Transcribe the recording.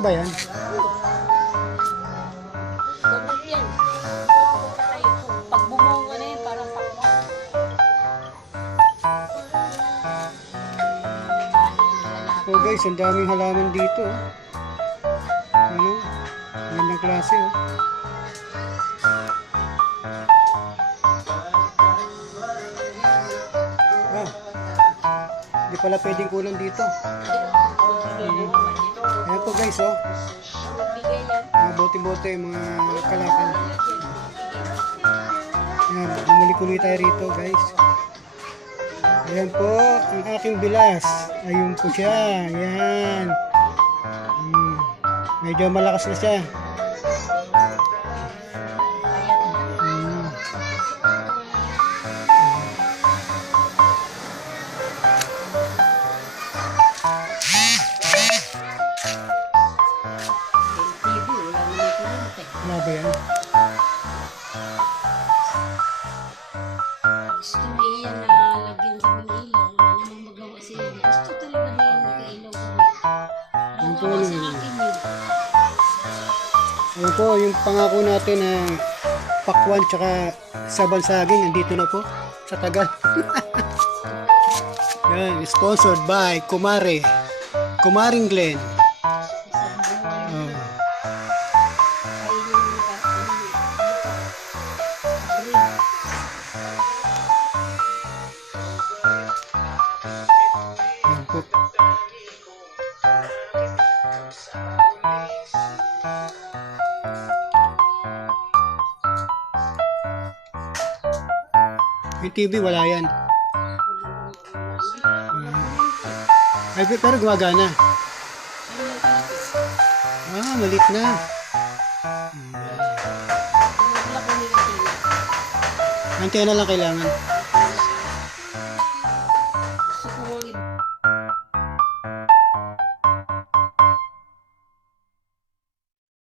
ba yan? Ganun yan. Pag bumunga na yun, parang pakwan. Oh guys, ang daming halaman dito. Ano? Gandang klase oh. Ah, di pala pwedeng kulang dito. Ayan po guys oh. Bigay yan. Mga bote-bote, mga kalakal. Ayan, bumuli-kuloy tayo rito guys. Ayan po, ang aking bilas. Ayun po siya. Ayan. Medyo malakas na siya. Hmm. TV, wala naman kuryente. Wala ba yan? Gusto niya yan na lagyan kami ng ilaw. Wala namang magawa siya. Gusto talaga niya yan mag-ilaw kami. Magawa sa akin yun. Ayan po, yung pangako natin na pakwan tsaka saban saging, nandito na po sa Tagal. Yan, sponsored by Kumare. Kumaring Glenn. Oh. Ayan po. Yung TV, wala yan. Ay, pero gumagana. Ah, malit na. Antena lang kailangan.